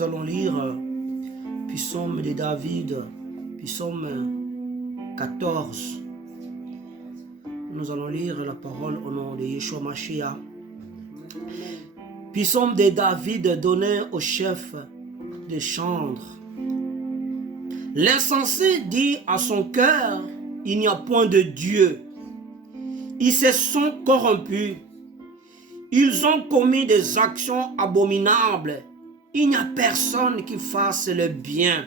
nous allons lire Psaume de David, Psaume 14. Nous allons lire la parole au nom de Yeshua Mashiach. Psaume de David donné au chef de chantre. L'insensé dit à son cœur, il n'y a point de Dieu. Ils se sont corrompus. Ils ont commis des actions abominables. Il n'y a personne qui fasse le bien.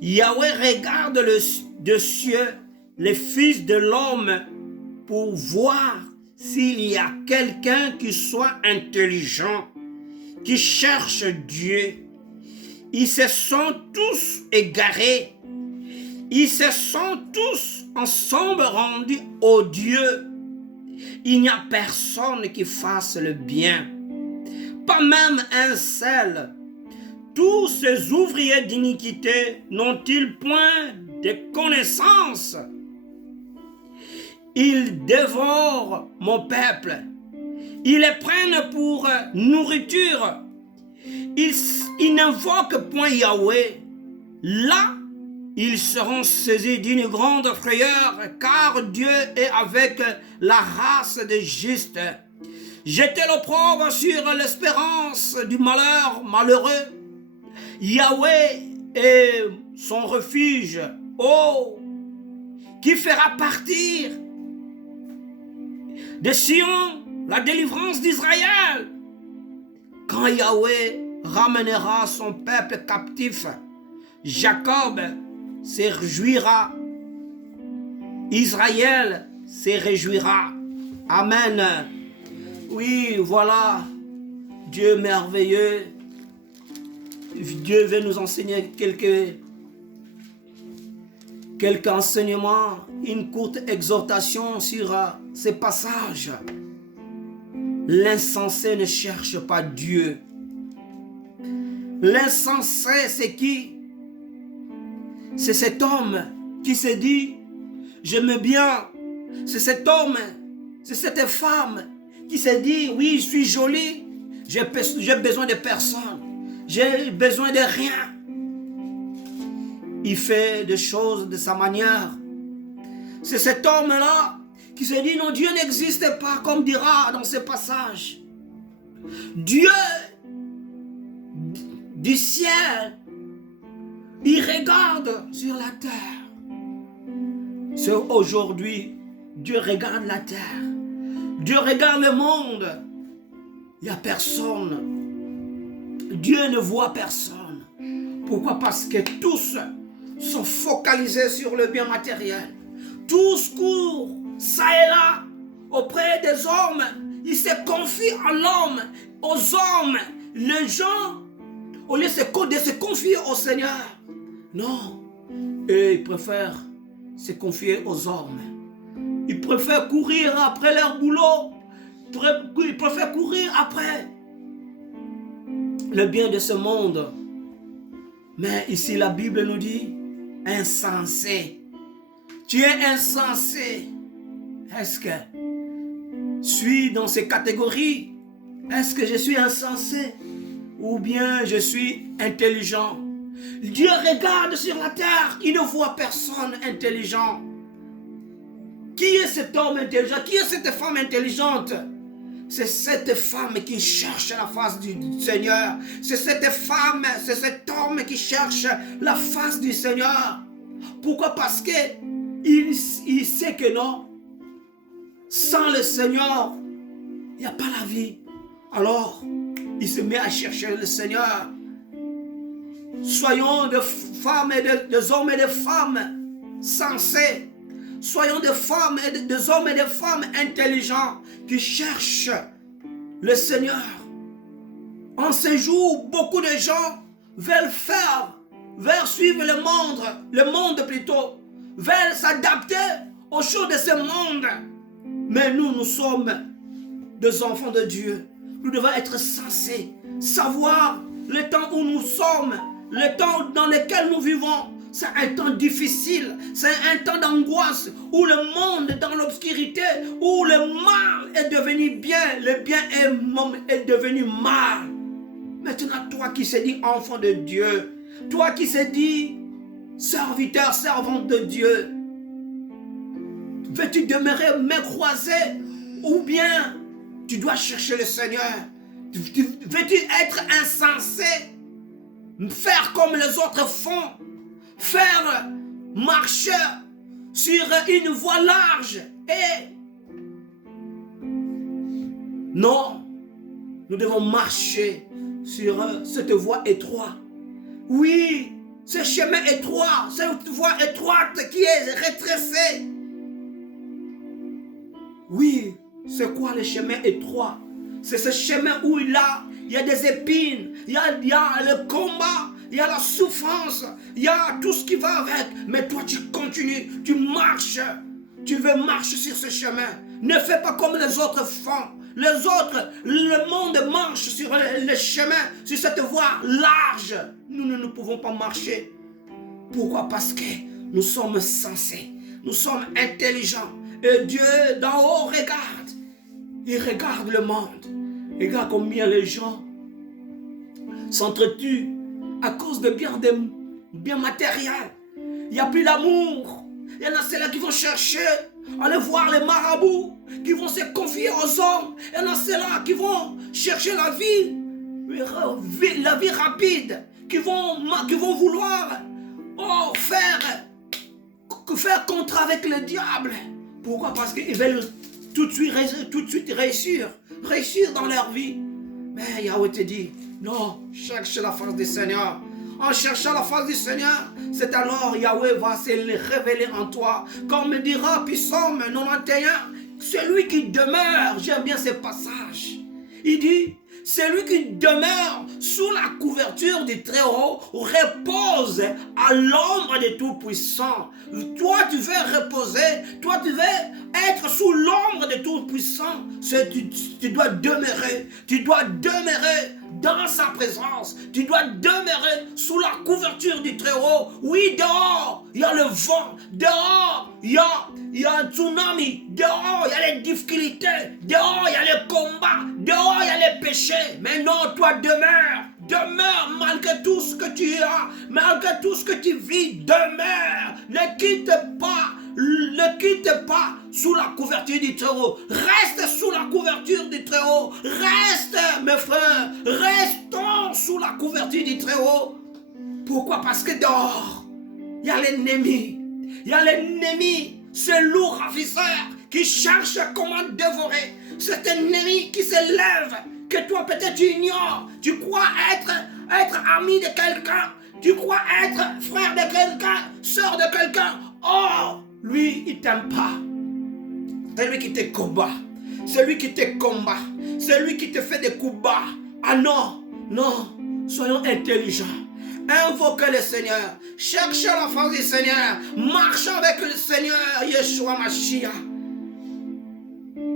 Yahweh regarde de cieux les fils de l'homme pour voir s'il y a quelqu'un qui soit intelligent, qui cherche Dieu. Ils se sont tous égarés. Ils se sont tous ensemble rendus odieux. Il n'y a personne qui fasse le bien, pas même un seul. Tous ces ouvriers d'iniquité n'ont-ils point de connaissance? Ils dévorent mon peuple. Ils les prennent pour nourriture. Ils n'invoquent point Yahweh. Là, ils seront saisis d'une grande frayeur, car Dieu est avec la race des justes. Jetez l'opprobre sur l'espérance du malheureux. Yahweh est son refuge. Oh, qui fera partir de Sion la délivrance d'Israël. Quand Yahweh ramènera son peuple captif, Jacob se réjouira. Israël se réjouira. Amen. Oui, voilà. Dieu merveilleux. Dieu veut nous enseigner quelques enseignements, une courte exhortation sur ces passages. L'insensé ne cherche pas Dieu. L'insensé, c'est qui? C'est cet homme qui se dit, j'aime bien. C'est cet homme, c'est cette femme qui se dit, oui, je suis jolie, j'ai besoin de personne, j'ai besoin de rien. Il fait des choses de sa manière. C'est cet homme-là qui se dit, non, Dieu n'existe pas, comme dira dans ce passage. Dieu du ciel, il regarde sur la terre. C'est aujourd'hui, Dieu regarde la terre. Dieu regarde le monde. Il n'y a personne. Dieu ne voit personne. Pourquoi? Parce que tous sont focalisés sur le bien matériel. Tous courent, ça et là, auprès des hommes. Ils se confient à l'homme, aux hommes. Les gens, au lieu de se confier au Seigneur, non, eux, ils préfèrent se confier aux hommes. Ils préfèrent courir après leur boulot. Ils préfèrent courir après le bien de ce monde. Mais ici, la Bible nous dit, insensé. Tu es insensé. Est-ce que je suis dans ces catégories? Est-ce que je suis insensé? Ou bien je suis intelligent? Dieu regarde sur la terre, il ne voit personne intelligent. Qui est cet homme intelligent? Qui est cette femme intelligente? C'est cette femme qui cherche la face du Seigneur. C'est cette femme, c'est cet homme qui cherche la face du Seigneur. Pourquoi? Parce que il sait que non, sans le Seigneur, il n'y a pas la vie. Alors, il se met à chercher le Seigneur. Soyons des femmes et des hommes et des femmes sensés. Soyons des femmes et des hommes et des femmes intelligents qui cherchent le Seigneur. En ces jours, beaucoup de gens veulent suivre le monde plutôt, veulent s'adapter aux choses de ce monde. Mais nous sommes des enfants de Dieu. Nous devons être sensés, savoir le temps où nous sommes, le temps dans lequel nous vivons. C'est un temps difficile, c'est un temps d'angoisse où le monde est dans l'obscurité, où le mal est devenu bien, le bien est devenu mal. Maintenant, toi qui s'est dit enfant de Dieu, toi qui s'est dit serviteur, servante de Dieu, veux-tu demeurer main croisée ou bien tu dois chercher le Seigneur? Veux-tu être insensé? Faire comme les autres font? Faire marcher sur une voie large? Et non, nous devons marcher sur cette voie étroite. Oui, ce chemin étroit, cette voie étroite qui est rétrécée. Oui, c'est quoi le chemin étroit? C'est ce chemin où il y a des épines, il y a le combat, il y a la souffrance, il y a tout ce qui va avec. Mais toi, tu continues, tu marches. Tu veux marcher sur ce chemin. Ne fais pas comme les autres font. Les autres, le monde marche sur le chemin, sur cette voie large. Nous ne pouvons pas marcher. Pourquoi? Parce que nous sommes sensés, nous sommes intelligents. Et Dieu d'en haut regarde. Il regarde le monde. Regarde combien les gens s'entretuent à cause de biens matériels. Il n'y a plus d'amour. Il y en a ceux-là qui vont chercher à aller voir les marabouts, qui vont se confier aux hommes. Il y en a ceux-là qui vont chercher la vie rapide, qui vont vouloir faire contrat avec le diable. Pourquoi? Parce qu'ils veulent tout de suite réussir dans leur vie. Mais Yahweh te dit, non, cherche la face du Seigneur. En cherchant la face du Seigneur, c'est alors Yahweh va se révéler en toi. Comme dira Psaume 91, celui qui demeure, j'aime bien ce passage. Il dit, celui qui demeure sous la couverture du Très-Haut repose à l'ombre du Tout-Puissant. Toi, tu veux reposer, toi, tu veux être sous l'ombre du Tout-Puissant. Tu dois demeurer dans sa présence. Tu dois demeurer sous la couverture du Très-Haut. Oui, dehors, il y a le vent. Dehors, il y a un tsunami. Dehors, il y a les difficultés. Dehors, il y a les combats. Dehors, il y a les péchés. Mais non, toi, demeure. Demeure malgré tout ce que tu as. Malgré tout ce que tu vis, demeure. Ne quitte pas sous la couverture du Très-Haut. Reste sous la couverture du Très-Haut. Reste, mes frères. Restons sous la couverture du Très-Haut. Pourquoi? Parce que dehors, il y a l'ennemi. Il y a l'ennemi, ce loup ravisseur qui cherche comment dévorer. Cet ennemi qui se lève, que toi peut-être tu ignores. Tu crois être ami de quelqu'un. Tu crois être frère de quelqu'un, soeur de quelqu'un. Oh, lui, il ne t'aime pas. C'est lui qui te combat. C'est lui qui te combat. C'est lui qui te fait des coups bas. Ah non, non, soyons intelligents. Invoquez le Seigneur. Cherchez la face du Seigneur. Marchez avec le Seigneur, Yeshua Mashiach.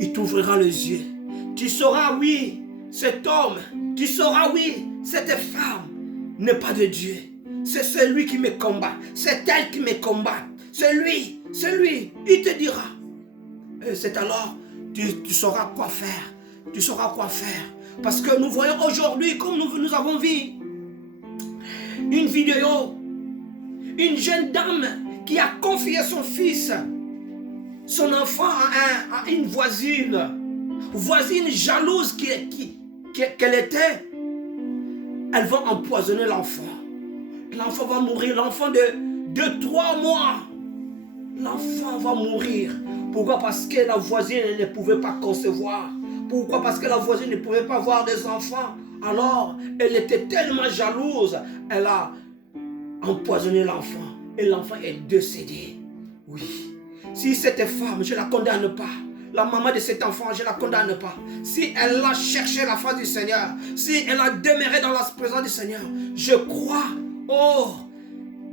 Il t'ouvrira les yeux. Tu sauras, oui, cet homme. Tu sauras, oui, cette femme n'est pas de Dieu. C'est celui qui me combat. C'est elle qui me combat. C'est lui. Il te dira. Et c'est alors, tu sauras quoi faire. Tu sauras quoi faire. Parce que nous voyons aujourd'hui, comme nous avons vu, une vidéo, une jeune dame qui a confié son fils, son enfant à une voisine jalouse qu'elle était. Elle va empoisonner l'enfant. L'enfant va mourir, l'enfant de 3 mois. L'enfant va mourir. Pourquoi? Parce que la voisine ne pouvait pas concevoir. Pourquoi? Parce que la voisine ne pouvait pas avoir des enfants. Alors, elle était tellement jalouse, elle a empoisonné l'enfant. Et l'enfant est décédé. Oui. Si cette femme, je ne la condamne pas. La maman de cet enfant, je ne la condamne pas. Si elle a cherché la face du Seigneur, si elle a demeuré dans la présence du Seigneur, je crois,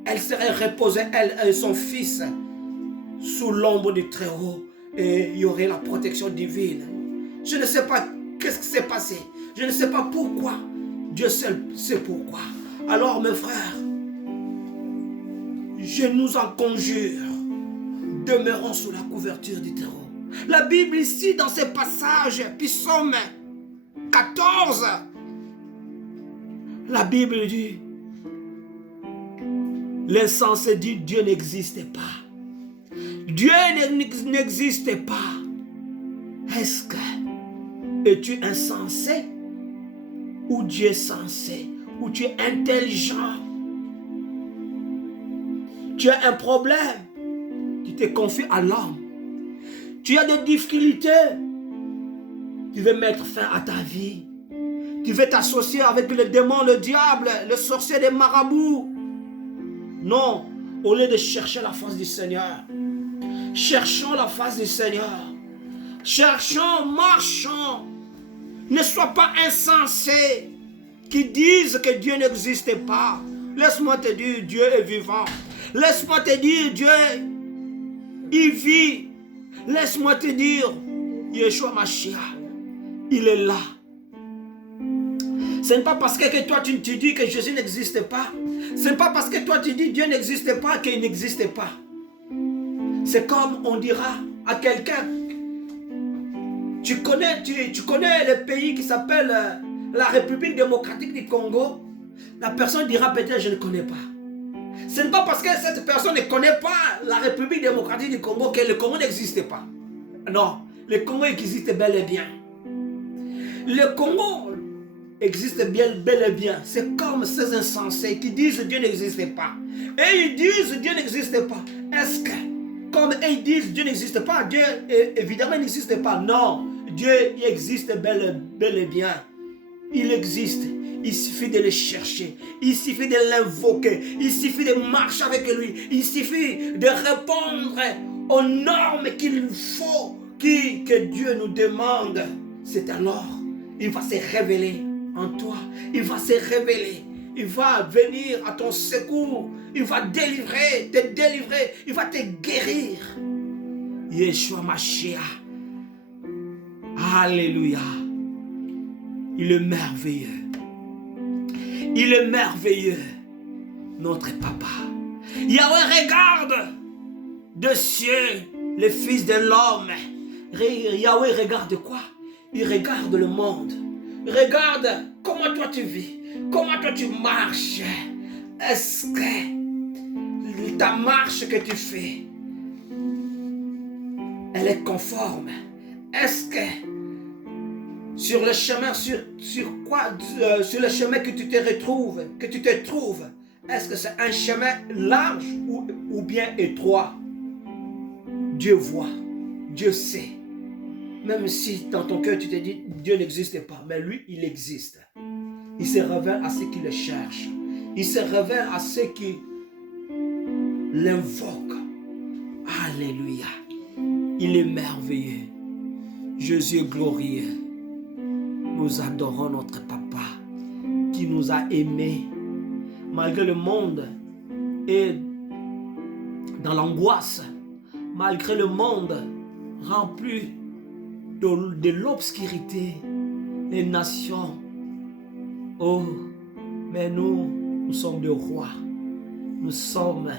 elle serait reposée, elle et son fils, sous l'ombre du Très-Haut. Et il y aurait la protection divine. Je ne sais pas qu'est-ce qui s'est passé. Je ne sais pas pourquoi. Dieu seul sait pourquoi. Alors mes frères, je nous en conjure, demeurons sous la couverture du Très-Haut. La Bible ici, dans ce passage, Psaume 14, La Bible dit, l'insensé dit Dieu n'existe pas. Dieu n'existe pas. Est-ce que es-tu insensé ou Dieu est sensé, ou tu es intelligent? Tu as un problème, tu te confies à l'homme. Tu as des difficultés, tu veux mettre fin à ta vie. Tu veux t'associer avec le démon, le diable, le sorcier des marabouts. Non, au lieu de chercher la face du Seigneur, cherchons la face du Seigneur. Cherchons, marchons. Ne sois pas insensé qui disent que Dieu n'existe pas. Laisse-moi te dire, Dieu est vivant. Laisse-moi te dire, Dieu, il vit. Laisse-moi te dire, Yeshua Mashiach, il est là. Ce n'est pas parce que toi tu dis que Jésus n'existe pas. Ce n'est pas parce que toi tu dis Dieu n'existe pas qu'il n'existe pas. C'est comme on dira à quelqu'un, tu connais le pays qui s'appelle la République démocratique du Congo. La personne dira peut-être je ne connais pas. Ce n'est pas parce que cette personne ne connaît pas la République démocratique du Congo que le Congo n'existe pas. Non, le Congo existe bel et bien. Le Congo existe bel et bien. C'est comme ces insensés qui disent Dieu n'existe pas. Et ils disent Dieu n'existe pas. Est-ce que, comme ils disent Dieu n'existe pas, Dieu évidemment n'existe pas? Non, Dieu existe bel et bien. Il existe. Il suffit de le chercher. Il suffit de l'invoquer. Il suffit de marcher avec lui. Il suffit de répondre aux normes qu'il faut, que Dieu nous demande. C'est alors, il va se révéler en toi. Il va se révéler. Il va venir à ton secours. Il va te délivrer. Il va te guérir. Yeshua Mashiach. Alléluia. Il est merveilleux. Il est merveilleux, notre papa. Yahweh regarde de cieux le Fils de l'homme. Yahweh regarde quoi? Il regarde le monde. Regarde comment toi tu vis, comment toi tu marches. Est-ce que ta marche que tu fais, elle est conforme? Est-ce que sur le chemin, sur le chemin que tu te trouves, est-ce que c'est un chemin large ou bien étroit? Dieu voit, Dieu sait. Même si dans ton cœur tu te dis Dieu n'existe pas, mais lui il existe. Il se révèle à ceux qui le cherchent. Il se révèle à ceux qui l'invoquent. Alléluia. Il est merveilleux. Jésus est glorieux. Nous adorons notre papa qui nous a aimés. Malgré le monde est dans l'angoisse, malgré le monde rempli de l'obscurité, les nations. Oh, mais nous sommes des rois. Nous sommes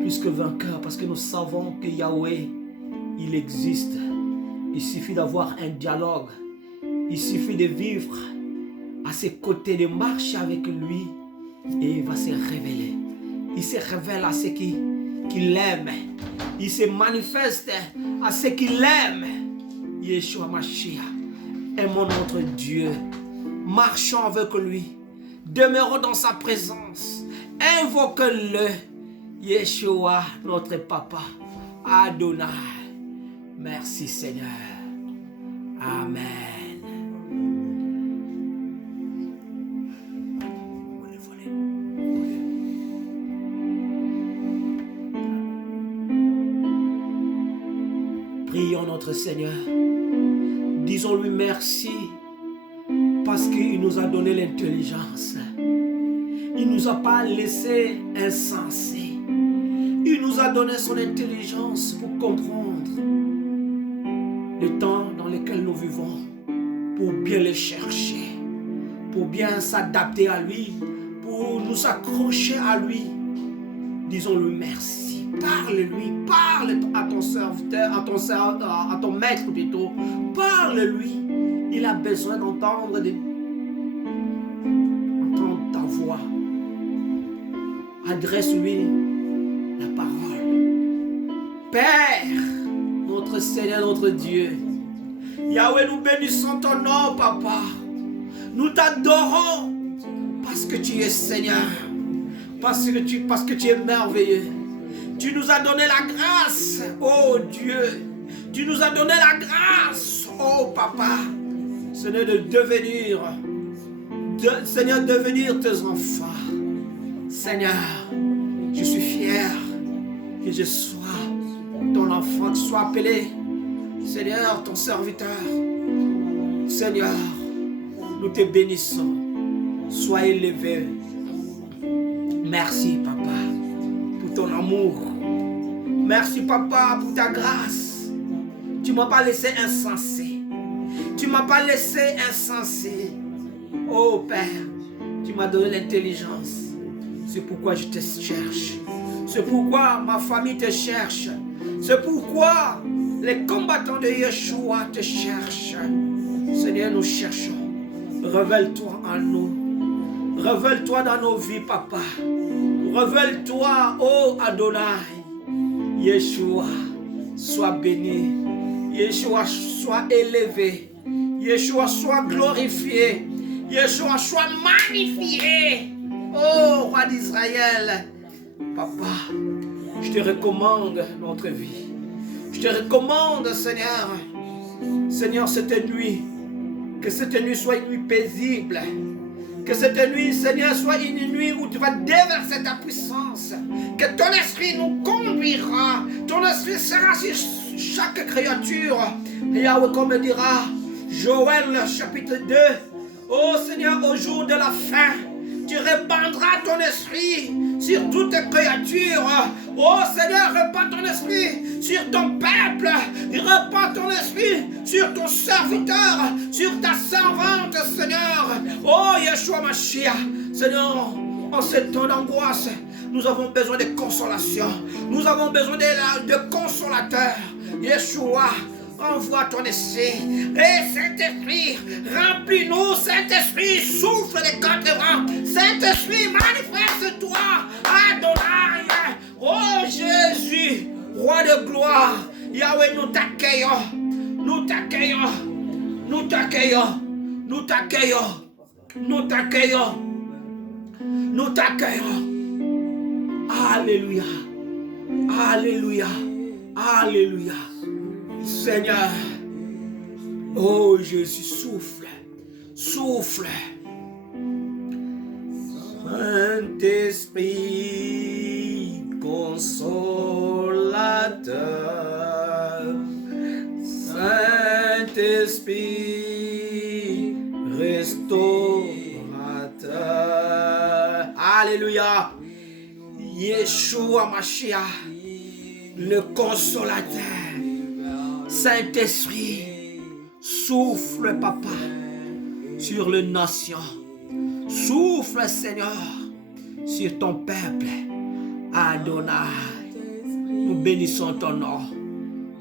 plus que vainqueurs parce que nous savons que Yahweh, il existe. Il suffit d'avoir un dialogue. Il suffit de vivre à ses côtés, de marcher avec lui et il va se révéler. Il se révèle à ceux qui l'aiment. Il se manifeste à ceux qui l'aiment. Yeshua Mashiach, aimons notre Dieu. Marchons avec lui. Demeurons dans sa présence. Invoque-le. Yeshua, notre papa. Adonai. Merci Seigneur. Amen. Prions notre Seigneur. Disons-lui merci parce qu'il nous a donné l'intelligence. Il ne nous a pas laissé insensés. Il nous a donné son intelligence pour comprendre le temps dans lequel nous vivons, pour bien le chercher, pour bien s'adapter à lui, pour nous accrocher à lui. Disons-lui merci. Parle-lui, parle à ton serviteur, à ton maître plutôt. Parle-lui. Il a besoin d'entendre Yeshua. Adresse-lui la parole. Père, notre Seigneur, notre Dieu, Yahweh, nous bénissons ton nom, Papa. Nous t'adorons parce que tu es Seigneur, parce que tu es merveilleux. Tu nous as donné la grâce, oh Dieu. Tu nous as donné la grâce, oh Papa, Seigneur, de devenir tes enfants. Seigneur, je suis fier que je sois ton enfant, que je sois appelé, Seigneur, ton serviteur. Seigneur, nous te bénissons. Sois élevé. Merci, Papa, pour ton amour. Merci, Papa, pour ta grâce. Tu ne m'as pas laissé insensé. Tu ne m'as pas laissé insensé. Oh, Père, tu m'as donné l'intelligence. C'est pourquoi je te cherche. C'est pourquoi ma famille te cherche. C'est pourquoi les combattants de Yeshua te cherchent. Seigneur, nous cherchons. Révèle-toi en nous. Révèle-toi dans nos vies, Papa. Révèle-toi, oh Adonai. Yeshua, sois béni. Yeshua, sois élevé. Yeshua, sois glorifié. Yeshua, sois magnifié. Oh, roi d'Israël. Papa, je te recommande notre vie. Je te recommande, Seigneur. Seigneur, cette nuit, que cette nuit soit une nuit paisible. Que cette nuit, Seigneur, soit une nuit où tu vas déverser ta puissance. Que ton esprit nous conduira. Ton esprit sera sur chaque créature. Yahweh, comme le dira Joël, chapitre 2. Oh Seigneur, au jour de la fin, tu répandras ton esprit sur toutes les créatures. Oh Seigneur, répands ton esprit sur ton peuple. Répands ton esprit sur ton serviteur, sur ta servante, Seigneur. Oh Yeshua Mashiach, Seigneur, en ce temps d'angoisse, nous avons besoin de consolation. Nous avons besoin de consolateurs. Yeshua, envoie ton esprit. Et Saint-Esprit, remplis-nous. Saint-Esprit, souffle les quatre vents. Saint-Esprit, manifeste-toi. Adonai. Oh Jésus, roi de gloire. Yahweh, nous t'accueillons. Nous t'accueillons. Nous t'accueillons. Nous t'accueillons. Nous t'accueillons. Nous t'accueillons. Alléluia. Alléluia. Alléluia. Seigneur, oh Jésus, souffle, souffle. Saint-Esprit, consolateur. Saint-Esprit, restaurateur. Alléluia. Yeshua Mashiach, le consolateur. Saint-Esprit, souffle, Papa, sur les nations. Souffle, Seigneur, sur ton peuple. Adonai, nous bénissons ton nom.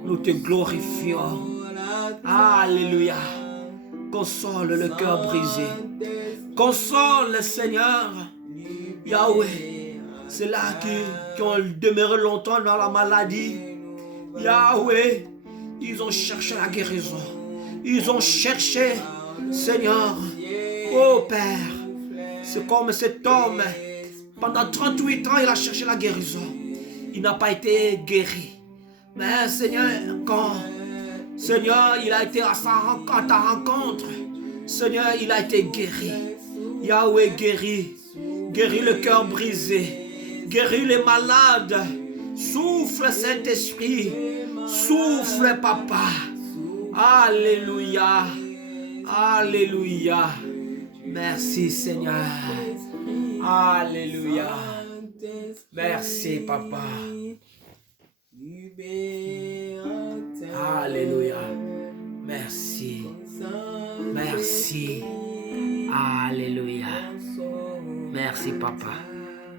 Nous te glorifions. Alléluia. Console le cœur brisé. Console, Seigneur. Yahweh, c'est là qui ont demeuré longtemps dans la maladie. Yahweh, ils ont cherché la guérison. Ils ont cherché, Seigneur. Oh Père, c'est comme cet homme. Pendant 38 ans, il a cherché la guérison. Il n'a pas été guéri. Mais Seigneur, quand Seigneur, il a été à ta rencontre, Seigneur, il a été guéri. Yahweh, guérit. Guéris le cœur brisé. Guéris les malades. Souffle, Saint-Esprit. Souffle, Papa. Alléluia. Alléluia. Merci, Seigneur. Alléluia. Merci, Papa. Alléluia. Merci. Merci. Alléluia. Merci, Papa.